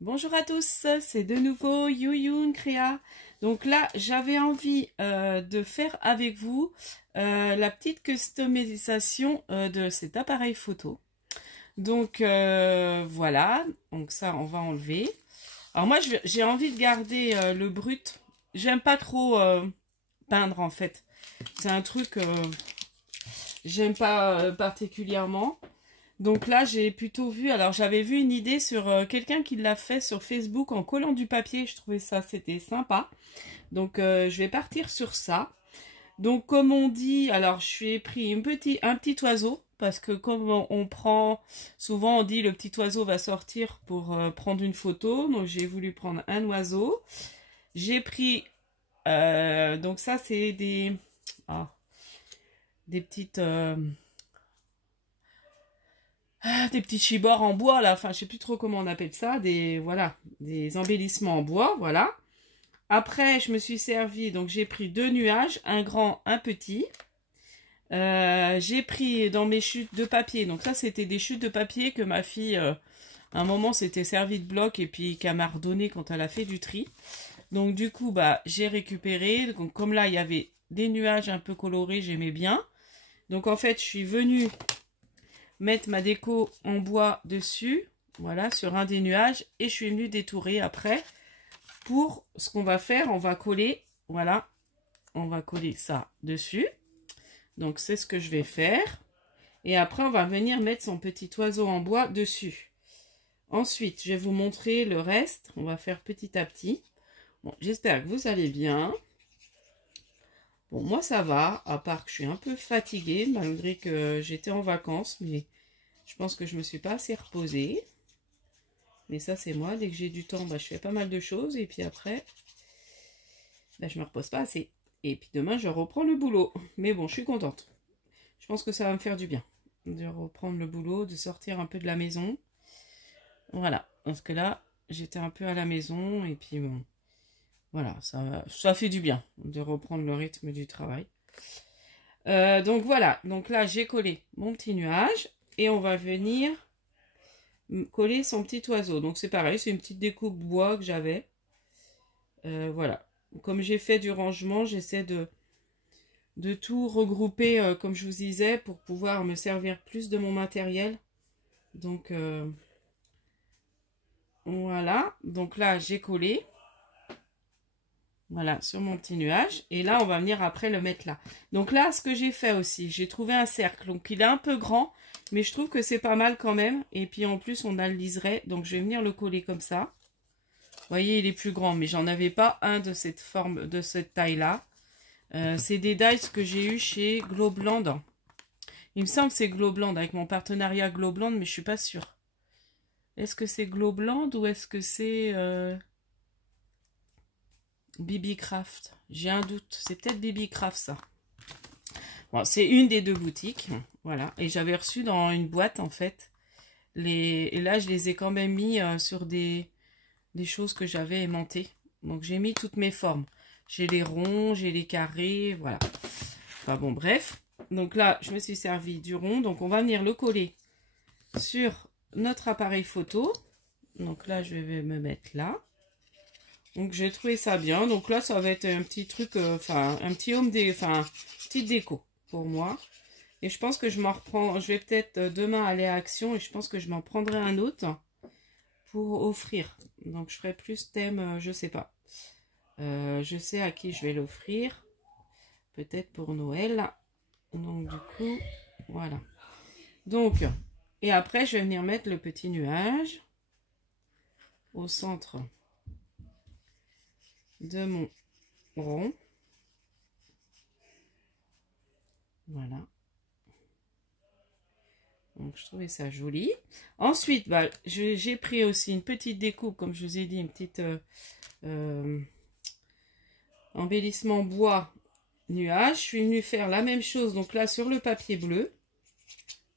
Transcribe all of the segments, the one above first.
Bonjour à tous, c'est de nouveau Yuyun Créa. Donc là, j'avais envie de faire avec vous la petite customisation de cet appareil photo. Donc voilà, donc ça on va enlever. Alors moi j'ai envie de garder le brut. J'aime pas trop peindre en fait. C'est un truc j'aime pas particulièrement. Donc là, j'ai plutôt vu, alors j'avais vu une idée sur quelqu'un qui l'a fait sur Facebook en collant du papier. Je trouvais ça, c'était sympa. Donc je vais partir sur ça. Donc comme on dit, alors je suis pris un petit oiseau. Parce que comme on prend, souvent on dit le petit oiseau va sortir pour prendre une photo. Donc j'ai voulu prendre un oiseau. J'ai pris, donc ça c'est des petites... des petits chibords en bois là, enfin je sais plus trop comment on appelle ça, voilà, des embellissements en bois, voilà. Après je me suis servi, donc j'ai pris deux nuages, un grand, un petit. J'ai pris dans mes chutes de papier, donc ça c'était des chutes de papier que ma fille, à un moment s'était servi de bloc et puis qu'elle m'a redonné quand elle a fait du tri. Donc du coup bah j'ai récupéré, donc comme là il y avait des nuages un peu colorés, j'aimais bien. Donc en fait je suis venue mettre ma déco en bois dessus, voilà, sur un des nuages, et je suis venue détourer après. Pour ce qu'on va faire, on va coller, voilà, on va coller ça dessus. Donc c'est ce que je vais faire. Et après on va venir mettre son petit oiseau en bois dessus. Ensuite, je vais vous montrer le reste. On va faire petit à petit. Bon, j'espère que vous allez bien. Bon, moi ça va, à part que je suis un peu fatiguée, malgré que j'étais en vacances, mais je pense que je me suis pas assez reposée. Mais ça c'est moi, dès que j'ai du temps, bah, je fais pas mal de choses, et puis après, bah, je me repose pas assez. Et puis demain, je reprends le boulot. Mais bon, je suis contente. Je pense que ça va me faire du bien, de reprendre le boulot, de sortir un peu de la maison. Voilà, parce que là, j'étais un peu à la maison, et puis bon... Voilà, ça fait du bien de reprendre le rythme du travail. Donc voilà, donc là j'ai collé mon petit nuage et on va venir coller son petit oiseau. Donc c'est pareil, c'est une petite découpe bois que j'avais. Voilà, comme j'ai fait du rangement, j'essaie de tout regrouper comme je vous disais pour pouvoir me servir plus de mon matériel. Donc voilà, donc là j'ai collé. Voilà, sur mon petit nuage. Et là, on va venir après le mettre là. Donc là, ce que j'ai fait aussi, j'ai trouvé un cercle. Donc il est un peu grand, mais je trouve que c'est pas mal quand même. Et puis en plus, on a le liseré. Donc je vais venir le coller comme ça. Vous voyez, il est plus grand, mais j'en avais pas un de cette forme, de cette taille-là. C'est des dies que j'ai eu chez Globland. Il me semble que c'est Globland, avec mon partenariat Globland, mais je suis pas sûre. Est-ce que c'est Globland ou est-ce que c'est... BB Craft, j'ai un doute, c'est peut-être BB Craft ça. Bon, c'est une des deux boutiques, voilà. Et j'avais reçu dans une boîte en fait. Et là, je les ai quand même mis sur des choses que j'avais aimantées. Donc j'ai mis toutes mes formes. J'ai les ronds, j'ai les carrés, voilà. Enfin bon, bref. Donc là, je me suis servi du rond. Donc on va venir le coller sur notre appareil photo. Donc là, je vais me mettre là. Donc j'ai trouvé ça bien. Donc là, ça va être un petit truc, enfin un petit petite déco pour moi. Et je pense que je m'en reprends. Je vais peut-être demain aller à Action et je pense que je m'en prendrai un autre pour offrir. Donc je ferai plus thème, je sais pas. Je sais à qui je vais l'offrir. Peut-être pour Noël. Donc du coup, voilà. Donc, et après je vais venir mettre le petit nuage au centre de mon rond. Voilà. Donc je trouvais ça joli. Ensuite, bah, j'ai pris aussi une petite découpe, comme je vous ai dit, une petite embellissement bois nuage. Je suis venue faire la même chose, donc là sur le papier bleu,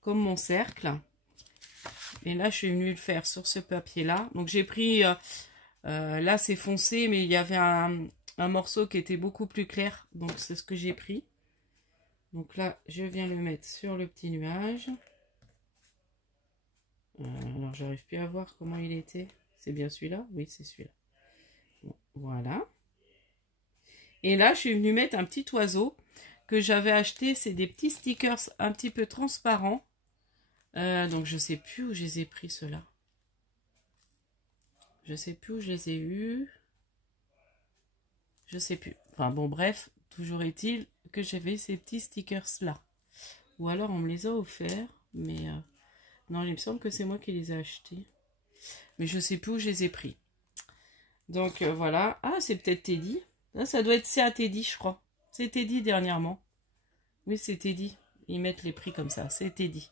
comme mon cercle. Et là, je suis venue le faire sur ce papier-là. Donc j'ai pris, là c'est foncé, mais il y avait un morceau qui était beaucoup plus clair. Donc c'est ce que j'ai pris. Donc là, je viens le mettre sur le petit nuage. Alors, j'arrive plus à voir comment il était. C'est bien celui-là? Oui, c'est celui-là. Bon, voilà. Et là, je suis venue mettre un petit oiseau que j'avais acheté. C'est des petits stickers un petit peu transparents. Donc, je sais plus où je les ai pris, ceux-là. Je sais plus où je les ai eus. Je sais plus. Enfin, bon, bref. Toujours est-il que j'avais ces petits stickers-là. Ou alors, on me les a offerts. Mais non, il me semble que c'est moi qui les ai achetés. Mais je sais plus où je les ai pris. Donc, voilà. Ah, c'est peut-être Teddy. Là, ça doit être... C'est à Teddy, je crois. C'est Teddy dernièrement. Oui, c'est Teddy. Ils mettent les prix comme ça. C'est Teddy.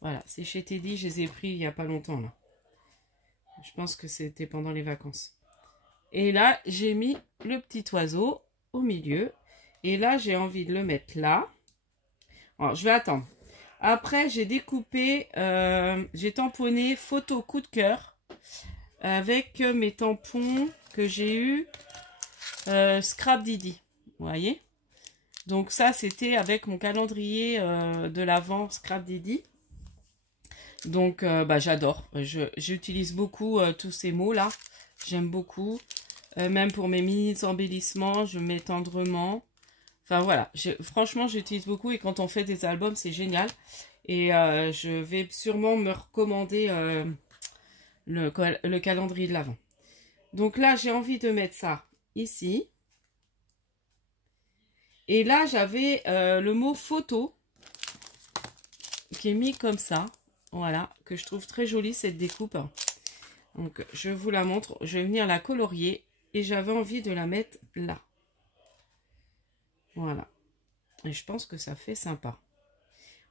Voilà, c'est chez Teddy. Je les ai pris il n'y a pas longtemps, là. Je pense que c'était pendant les vacances. Et là, j'ai mis le petit oiseau au milieu. Et là, j'ai envie de le mettre là. Alors, je vais attendre. Après, j'ai découpé, j'ai tamponné photo coup de cœur avec mes tampons que j'ai eu Scrap Didi. Vous voyez? Donc ça, c'était avec mon calendrier de l'Avent Scrap Didi. Donc, bah, j'adore. J'utilise beaucoup tous ces mots-là. J'aime beaucoup. Même pour mes mini-embellissements, je mets tendrement. Enfin, voilà. Franchement, j'utilise beaucoup. Et quand on fait des albums, c'est génial. Et je vais sûrement me recommander le calendrier de l'Avent. Donc là, j'ai envie de mettre ça ici. Et là, j'avais le mot photo qui est mis comme ça. Voilà, que je trouve très jolie cette découpe. Donc, je vous la montre. Je vais venir la colorier et j'avais envie de la mettre là. Voilà. Et je pense que ça fait sympa.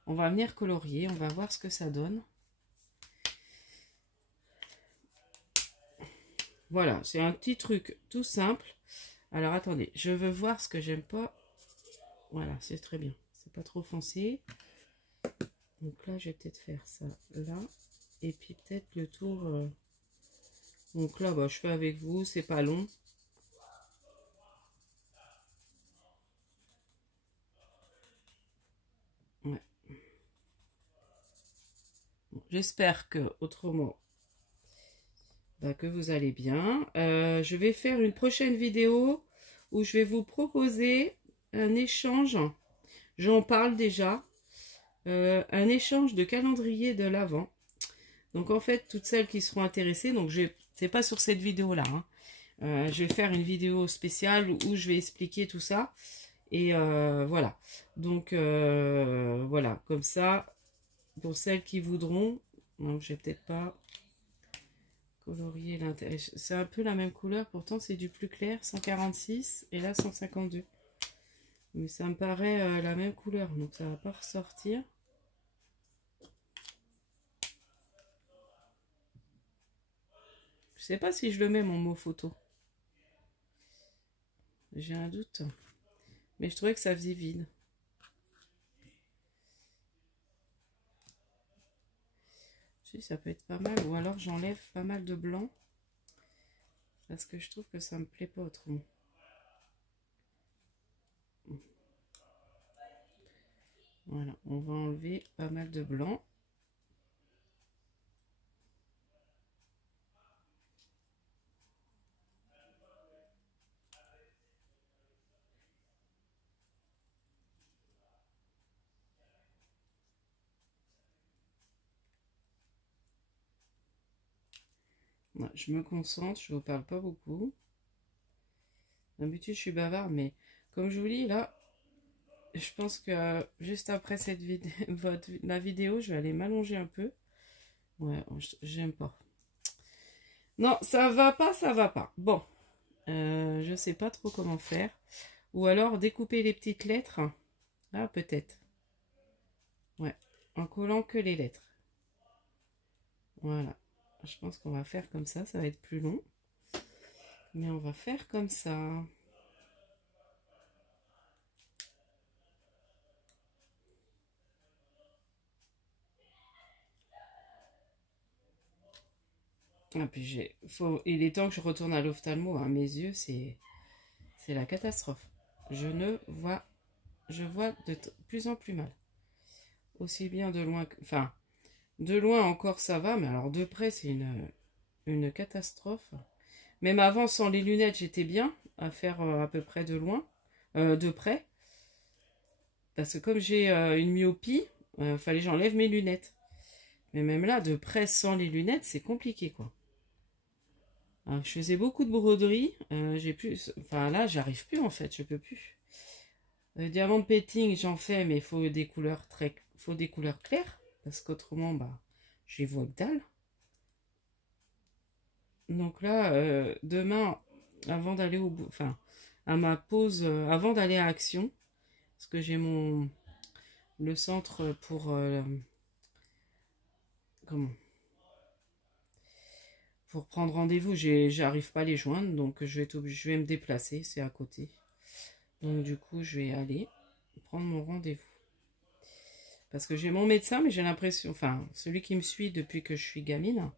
On va venir colorier, on va voir ce que ça donne. Voilà, c'est un petit truc tout simple. Alors, attendez, je veux voir ce que j'aime pas. Voilà, c'est très bien. C'est pas trop foncé. Donc là, je vais peut-être faire ça là. Et puis peut-être le tour... Donc là, bah, je fais avec vous, c'est pas long. Ouais. Bon, j'espère que autrement, bah, que vous allez bien. Je vais faire une prochaine vidéo où je vais vous proposer un échange. J'en parle déjà. Un échange de calendrier de l'Avent. Donc en fait, toutes celles qui seront intéressées, donc c'est pas sur cette vidéo-là. Hein. Je vais faire une vidéo spéciale où je vais expliquer tout ça. Et voilà. Donc voilà, comme ça, pour celles qui voudront, donc je vais peut-être pas colorier l'intérieur. C'est un peu la même couleur, pourtant c'est du plus clair, 146 et là 152. Mais ça me paraît la même couleur, donc ça va pas ressortir. Je sais pas si je le mets mon mot photo. J'ai un doute. Mais je trouvais que ça faisait vide. Si, ça peut être pas mal. Ou alors j'enlève pas mal de blanc. Parce que je trouve que ça me plaît pas autrement. Voilà, on va enlever pas mal de blanc. Voilà, je me concentre, je vous parle pas beaucoup. D'habitude, je suis bavarde, mais comme je vous dis, là, je pense que juste après cette vidéo, la vidéo, je vais aller m'allonger un peu. Ouais, j'aime pas. Non, ça va pas, ça va pas. Bon, je sais pas trop comment faire. Ou alors découper les petites lettres. Ah, peut-être. Ouais, en collant que les lettres. Voilà. Je pense qu'on va faire comme ça va être plus long. Mais on va faire comme ça. Ah, puis il est temps que je retourne à l'ophtalmo. Hein. Mes yeux, c'est la catastrophe. Je vois de plus en plus mal. Aussi bien de loin que... Enfin, de loin encore ça va, mais alors de près, c'est une... une catastrophe. Même avant, sans les lunettes, j'étais bien à faire à peu près de loin, de près. Parce que comme j'ai une myopie, fallait que j'enlève mes lunettes. Mais même là, de près, sans les lunettes, c'est compliqué, quoi. Je faisais beaucoup de broderie. J'ai plus... Enfin, là, j'arrive plus, en fait. Je peux plus. Diamond painting, j'en fais, mais il faut des couleurs faut des couleurs claires. Parce qu'autrement, bah, je les vois que dalle. Donc là, demain, avant d'aller au bout... Enfin, à ma pause, avant d'aller à Action, parce que j'ai le centre pour... comment pour prendre rendez-vous, j'arrive pas à les joindre, donc je vais me déplacer, c'est à côté. Donc du coup, je vais aller prendre mon rendez-vous. Parce que j'ai mon médecin, mais j'ai l'impression, enfin, celui qui me suit depuis que je suis gamine.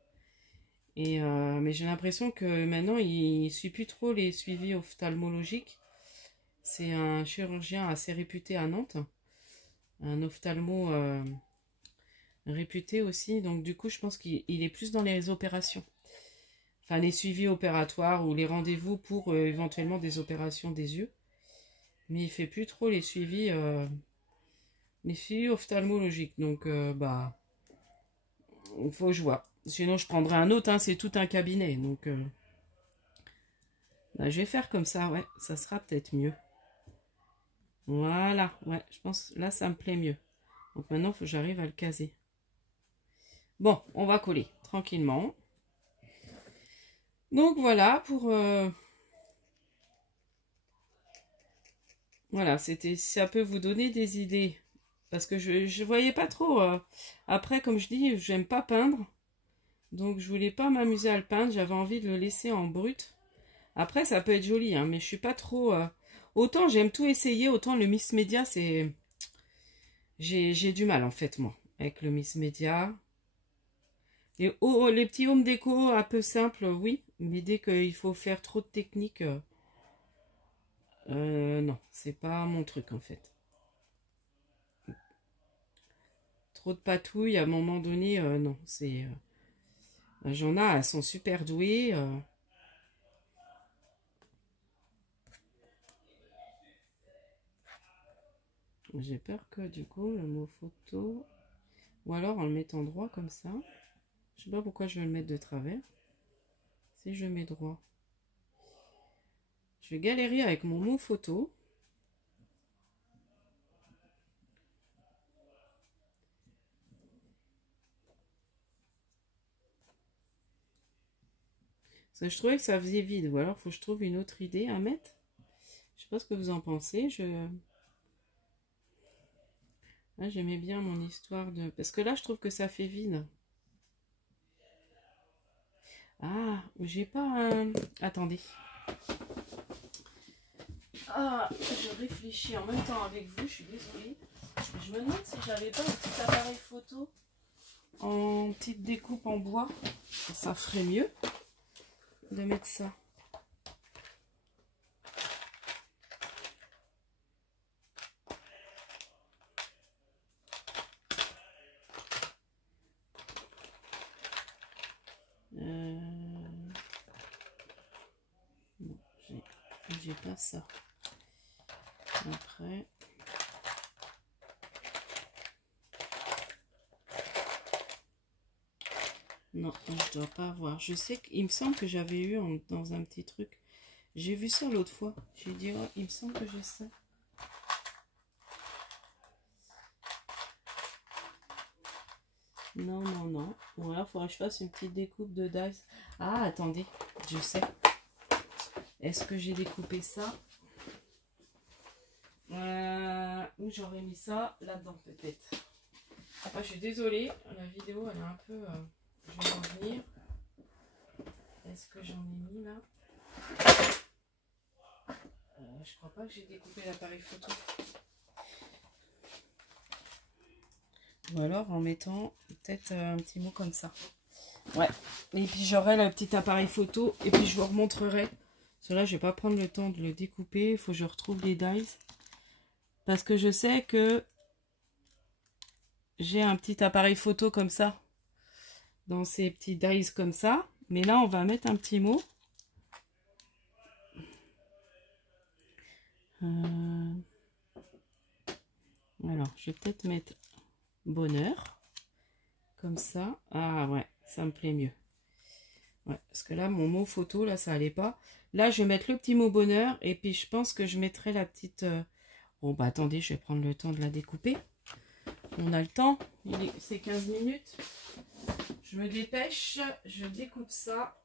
Mais j'ai l'impression que maintenant, il suit plus trop les suivis ophtalmologiques. C'est un chirurgien assez réputé à Nantes. Un ophtalmo réputé aussi. Donc du coup, je pense qu'il est plus dans les opérations. Enfin, les suivis opératoires ou les rendez-vous pour éventuellement des opérations des yeux. Mais il fait plus trop les suivis ophtalmologiques. Donc, bah, il faut que je vois. Sinon, je prendrai un autre, hein, c'est tout un cabinet. Donc, bah, je vais faire comme ça, ouais, ça sera peut-être mieux. Voilà, ouais, je pense, là, ça me plaît mieux. Donc maintenant, il faut que j'arrive à le caser. Bon, on va coller tranquillement. Donc voilà pour voilà, ça peut vous donner des idées parce que je voyais pas trop après comme je dis, j'aime pas peindre. Donc je voulais pas m'amuser à le peindre, j'avais envie de le laisser en brut. Après ça peut être joli hein, mais je suis pas trop autant j'aime tout essayer, autant le mix média c'est j'ai du mal en fait moi avec le mix média. Les petits home déco un peu simples, oui, mais dès qu'il faut faire trop de technique, non, c'est pas mon truc en fait. Trop de patouilles, à un moment donné, non, c'est... j'en ai, elles sont super douées. J'ai peur que du coup, le mot photo... Ou alors en le mettant droit comme ça. Je sais pas pourquoi je vais le mettre de travers. Si je mets droit. Je vais galérer avec mon mot photo. Parce que je trouvais que ça faisait vide. Ou alors, il faut que je trouve une autre idée à mettre. Je sais pas ce que vous en pensez. J'aimais bien mon histoire de... Parce que là, je trouve que ça fait vide. Ah, j'ai pas un... Attendez. Ah, je réfléchis en même temps avec vous, je suis désolée. Je me demande si j'avais pas un petit appareil photo en petite découpe en bois. Ça ferait mieux de mettre ça. Non, j'ai pas ça. Après... Non, je dois pas avoir. Je sais qu'il me semble que j'avais eu dans un petit truc. J'ai vu ça l'autre fois. J'ai dit, oh, il me semble que j'ai ça. Non, non, non. Bon, là, il faudrait que je fasse une petite découpe de dice. Ah, attendez, je sais. Est-ce que j'ai découpé ça? Où j'aurais mis ça? Là-dedans, peut-être. Après, je suis désolée. La vidéo, elle est un peu... je vais en venir. Est-ce que j'en ai mis là? Je crois pas que j'ai découpé l'appareil photo. Ou alors en mettant peut-être un petit mot comme ça. Ouais. Et puis j'aurai le petit appareil photo. Et puis je vous remontrerai. Cela, je vais pas prendre le temps de le découper. Il faut que je retrouve les dies. Parce que je sais que j'ai un petit appareil photo comme ça. Dans ces petits dies comme ça. Mais là, on va mettre un petit mot. Alors, je vais peut-être mettre bonheur. Comme ça. Ah ouais, ça me plaît mieux. Ouais, parce que là, mon mot photo, là, ça allait pas. Là, je vais mettre le petit mot bonheur. Et puis, je pense que je mettrai la petite... Bon, bah attendez, je vais prendre le temps de la découper. On a le temps. C'est 15 minutes. Je me dépêche. Je découpe ça.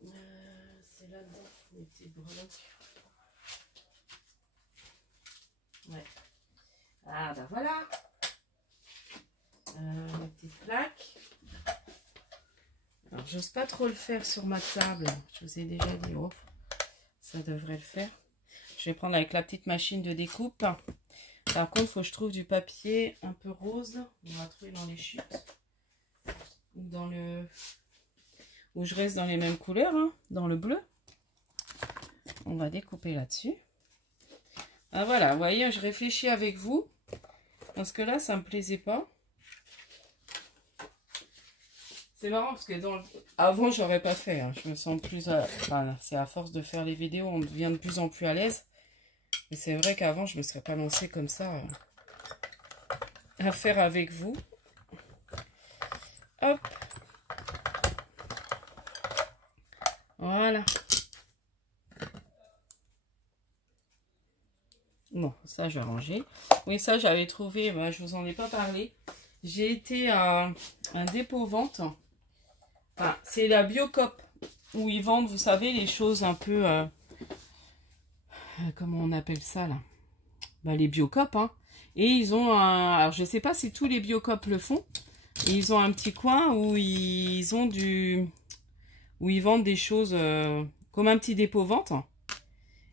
C'est là-dedans, les petites breloques. Ouais. Ah, bah voilà. Les petites plaques. Alors, j'ose pas trop le faire sur ma table. Je vous ai déjà dit, oh, ça devrait le faire. Je vais prendre avec la petite machine de découpe. Par contre, il faut que je trouve du papier un peu rose. On va trouver dans les chutes. Ou dans le... Ou je reste dans les mêmes couleurs, hein, dans le bleu. On va découper là-dessus. Ah voilà, vous voyez, je réfléchis avec vous. Parce que là, ça me plaisait pas. C'est marrant parce que avant, j'aurais pas fait. Hein. Je me sens plus... Enfin, c'est à force de faire les vidéos, on devient de plus en plus à l'aise. Mais c'est vrai qu'avant, je me serais pas lancée comme ça à faire avec vous. Hop. Voilà. Bon, ça, je vais ranger. Oui, ça, j'avais trouvé... Bah, je vous en ai pas parlé. J'ai été à un dépôt-vente. Enfin, c'est la Biocop. Où ils vendent, vous savez, les choses un peu... comment on appelle ça, là? Bah, les Biocop, hein. Et ils ont un... Alors, je sais pas si tous les Biocop le font. Et ils ont un petit coin où ils ont du... Où ils vendent des choses comme un petit dépôt-vente.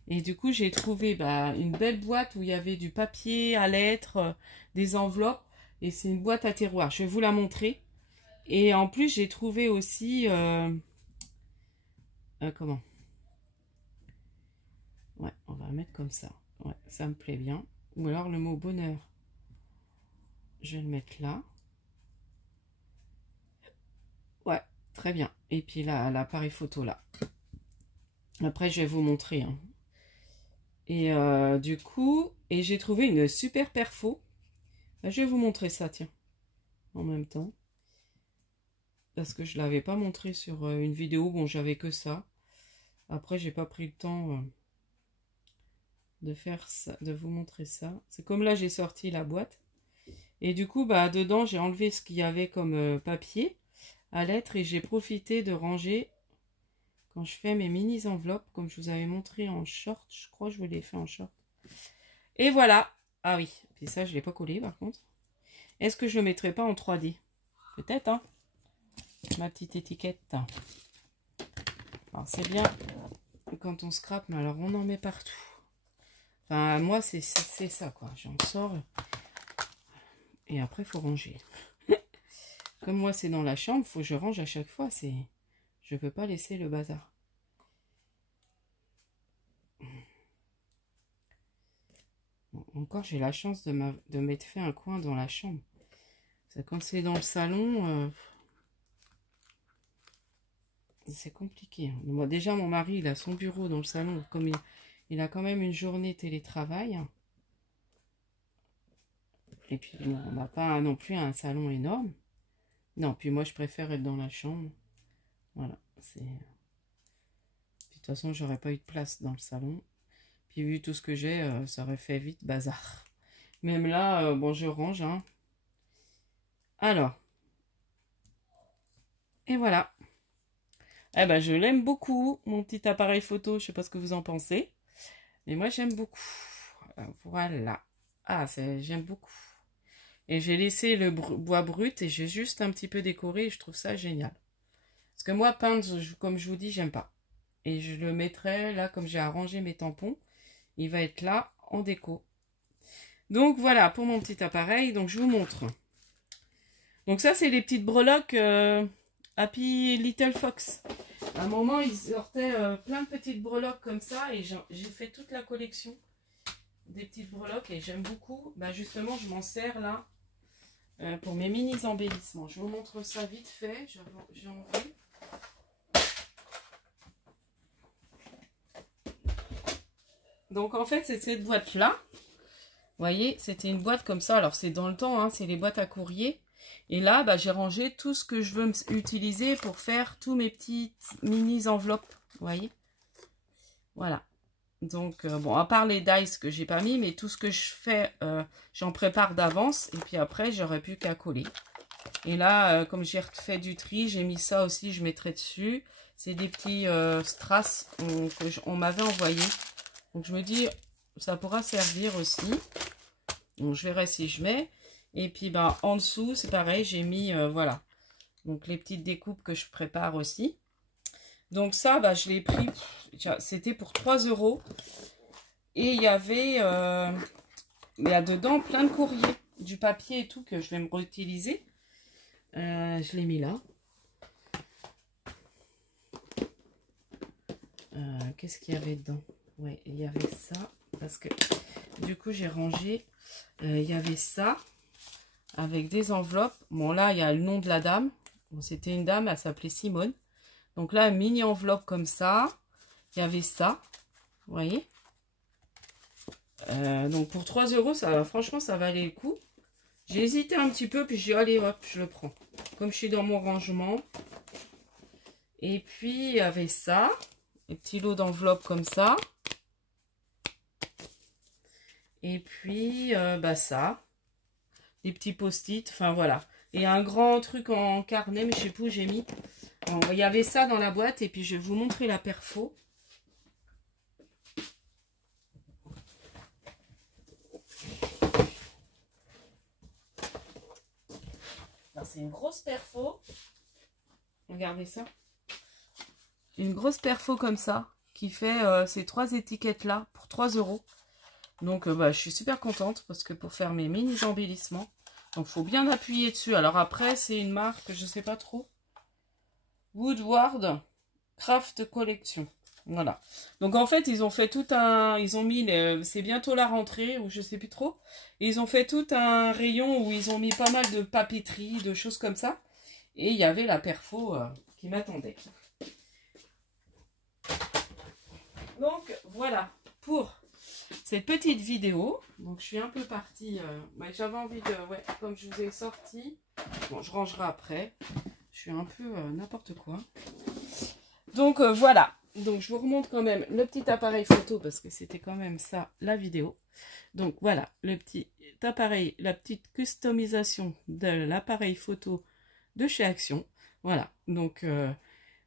Et du coup, j'ai trouvé une belle boîte où il y avait du papier à lettres, des enveloppes. Et c'est une boîte à terroir. Je vais vous la montrer. Et en plus, j'ai trouvé aussi... comment? Ouais, on va mettre comme ça. Ouais, ça me plaît bien. Ou alors le mot bonheur. Je vais le mettre là. Ouais, très bien. Et puis là, l'appareil photo là. Après, je vais vous montrer. Hein. Et du coup, j'ai trouvé une super perfo. Je vais vous montrer ça, tiens. En même temps. Parce que je ne l'avais pas montré sur une vidéo. Bon, j'avais que ça. Après, j'ai pas pris le temps de faire ça, de vous montrer ça. C'est comme là, j'ai sorti la boîte. Et du coup, dedans, j'ai enlevé ce qu'il y avait comme papier à lettres. Et j'ai profité de ranger quand je fais mes mini enveloppes. Comme je vous avais montré en short. Je crois que je vous l'ai fait en short. Et voilà. Ah oui. Puis ça, je ne l'ai pas collé par contre. Est-ce que je le mettrai pas en 3D? Peut-être, hein. Ma petite étiquette. Alors, c'est bien quand on scrape, mais alors on en met partout. Enfin, moi, c'est ça, quoi. J'en sors. Et après, il faut ranger. Comme moi, c'est dans la chambre, il faut que je range à chaque fois. Je ne peux pas laisser le bazar. Bon, encore, j'ai la chance de m'être fait un coin dans la chambre. Quand c'est dans le salon... c'est compliqué. Bon, déjà, mon mari, il a son bureau dans le salon. Comme il a quand même une journée télétravail. Et puis, bon, on n'a pas non plus un salon énorme. Non, puis moi, je préfère être dans la chambre. Voilà. Puis, de toute façon, j'aurais pas eu de place dans le salon. Puis, vu tout ce que j'ai, ça aurait fait vite bazar. Même là, bon, je range. Hein. Alors. Et voilà. Eh ben, je l'aime beaucoup, mon petit appareil photo. Je sais pas ce que vous en pensez. Mais moi, j'aime beaucoup. Voilà. Ah, j'aime beaucoup. Et j'ai laissé le bois brut et j'ai juste un petit peu décoré et je trouve ça génial. Parce que moi, peindre, comme je vous dis, j'aime pas. Et je le mettrai là, comme j'ai arrangé mes tampons. Il va être là, en déco. Donc, voilà, pour mon petit appareil. Donc, je vous montre. Donc, ça, c'est les petites breloques Happy Little Fox. À un moment, ils sortaient plein de petites breloques comme ça. Et j'ai fait toute la collection des petites breloques. Et j'aime beaucoup. Justement, je m'en sers là. pour mes mini embellissements. Je vous montre ça vite fait, j'ai envie. Donc en fait c'est cette boîte là. Vous voyez, c'était une boîte comme ça. Alors c'est dans le temps, hein, c'est les boîtes à courrier. Et là, bah, j'ai rangé tout ce que je veux utiliser pour faire tous mes petites mini enveloppes. Vous voyez, voilà. Donc bon, à part les dice que j'ai pas mis, mais tout ce que je fais, j'en prépare d'avance. Et puis après, j'aurais plus qu'à coller. Et là, comme j'ai fait du tri, j'ai mis ça aussi, je mettrai dessus. C'est des petits strass qu'on m'avait envoyé. Donc je me dis, ça pourra servir aussi. Bon, je verrai si je mets. Et puis ben, en dessous, c'est pareil, j'ai mis, voilà. Donc les petites découpes que je prépare aussi. Donc ça, bah, je l'ai pris, c'était pour 3 €. Et il y avait, il y a dedans plein de courriers, du papier et tout que je vais me réutiliser. Je l'ai mis là. Qu'est-ce qu'il y avait dedans? Ouais, il y avait ça. Parce que du coup, j'ai rangé. Il y avait ça. Avec des enveloppes. Bon, là, il y a le nom de la dame. Bon, c'était une dame, elle s'appelait Simone. Donc là, une mini enveloppe comme ça. Il y avait ça. Vous voyez? Donc pour 3 €, ça, franchement, ça valait le coup. J'ai hésité un petit peu, puis j'ai dit, allez, hop, je le prends. Comme je suis dans mon rangement. Et puis, il y avait ça. Un petit lot d'enveloppes comme ça. Et puis, bah ça. Des petits post-it, enfin voilà. Et un grand truc en carnet, mais je sais plus où j'ai mis. Bon, il y avait ça dans la boîte, et puis je vais vous montrer la perfo. C'est une grosse perfo. Regardez ça. Une grosse perfo comme ça, qui fait ces 3 étiquettes-là pour 3 €. Donc, bah, je suis super contente parce que pour faire mes mini embellissements, donc, il faut bien appuyer dessus. Alors après, c'est une marque, je ne sais pas trop. Woodward Craft Collection. Voilà. Donc, en fait, ils ont fait tout un... Ils ont mis... C'est bientôt la rentrée, ou je ne sais plus trop. Et ils ont fait tout un rayon où ils ont mis pas mal de papeterie, de choses comme ça. Et il y avait la perfo qui m'attendait. Donc, voilà pour cette petite vidéo. Donc je suis un peu partie, j'avais envie de, ouais, comme je vous ai sorti, bon je rangerai après, je suis un peu n'importe quoi. Donc voilà, donc je vous remonte quand même le petit appareil photo parce que c'était quand même ça la vidéo. Donc voilà, le petit appareil, la petite customisation de l'appareil photo de chez Action. Voilà, donc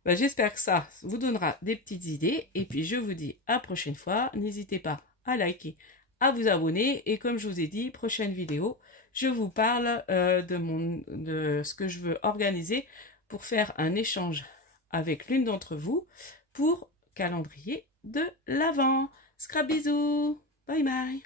j'espère que ça vous donnera des petites idées. Et puis je vous dis à la prochaine fois, n'hésitez pas à liker, à vous abonner. Et comme je vous ai dit, prochaine vidéo, je vous parle de ce que je veux organiser pour faire un échange avec l'une d'entre vous pour calendrier de l'Avent. Scrap bisous, bye bye.